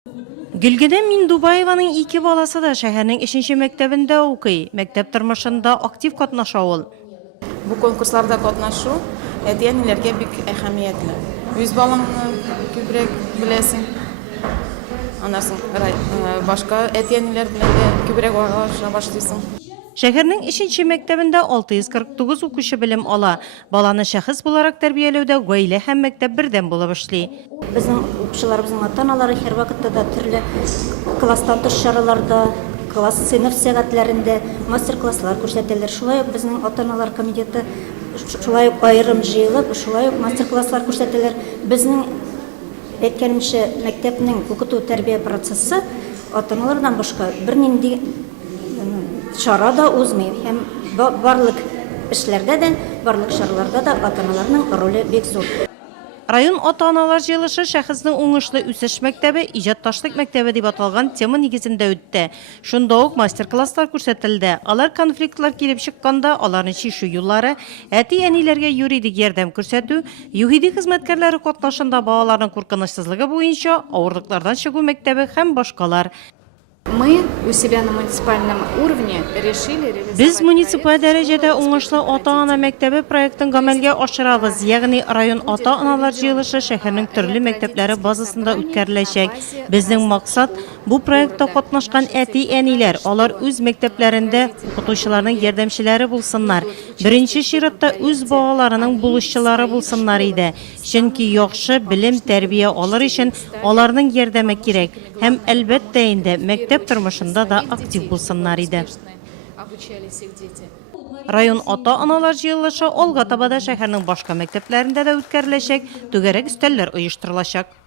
Гөлгенә Миндубаеваның 2 баласы да шәһәрнең 3нче мәктәбендә укый. Мәктәп тормышында актив катнаша ул. Бу конкурсларда катнашу әти-әниләргә бик әһәмиятле. Үз балаңны күбрәк беләсең. Аннан соң башка әти-әниләр белән дә күбрәк аралаша башлыйсың. Шәһәрнең 3нче мәктәбендә 649 укучы белем ала. Баланы шәхес буларак тәрбияләүдә гаилә һәм мәктәп бердәм булып эшли. Безнең укучыларыбызның ата-аналары һәр вакытта да төрле класстан тыш чараларда, класс сыйныф сәгатьләрендә мастер-класслар күрсәтәләр. Шулай ук безнең ата-аналар комитеты шулай ук аерым җыелып, шулай ук мастер-класслар күрсәтәләр. Безнең әйткәнемчә, мәктәпнең укыту тәрбия процессы ата-аналардан башка бернинди чара да узмый. Һәм барлык эшләрдә дә, барлык чараларда да ата-аналарның роле бик зур. Район ата-аналар җыелышы шәхеснең уңышлы үсеш мәктәбе, иҗатташлык мәктәбе дип аталган тема нигезендә үтте. Шунда ук мастер-класслар күрсәтелде. Алар конфликтлар килеп чыкканда, аларны чишү юллары, әти-әниләргә юридик ярдәм күрсәтү, ЮХИДИ хезмәткәрләре катнашында балаларның куркынычсызлыгы буенча авырлыклардан чыгу мәктәбе һәм башкалар. Мы у себя на муниципальном уровне решили реализовать Без муниципаль дәрәҗәдә уңышлы ата-ана мәктәбе проектын гамәлгә ашырабыз, ягъни район ата-аналар җыелышы шәһәрнең төрле мәктәпләре базасында үткәреләчәк. Безнең максат бу проектта катнашкан әти-әниләр, алар үз мәктәпләрендә укытучыларның ярдәмчеләре булсыннар. Беренче чиратта үз балаларының булышчылары булсыннар иде. Чөнки яхшы белем, тәрбия алыр өчен аларның ярдәме кирәк. Һәм әлбәттә инде мәктәп тормышында да актив булсыннар иде. обучались их дети. Район ата-аналар җыелышы алга таба да шәһәрнең башка мәктәпләрендә дә үткәреләчәк, түгәрәк өстәлләр оештырылачак.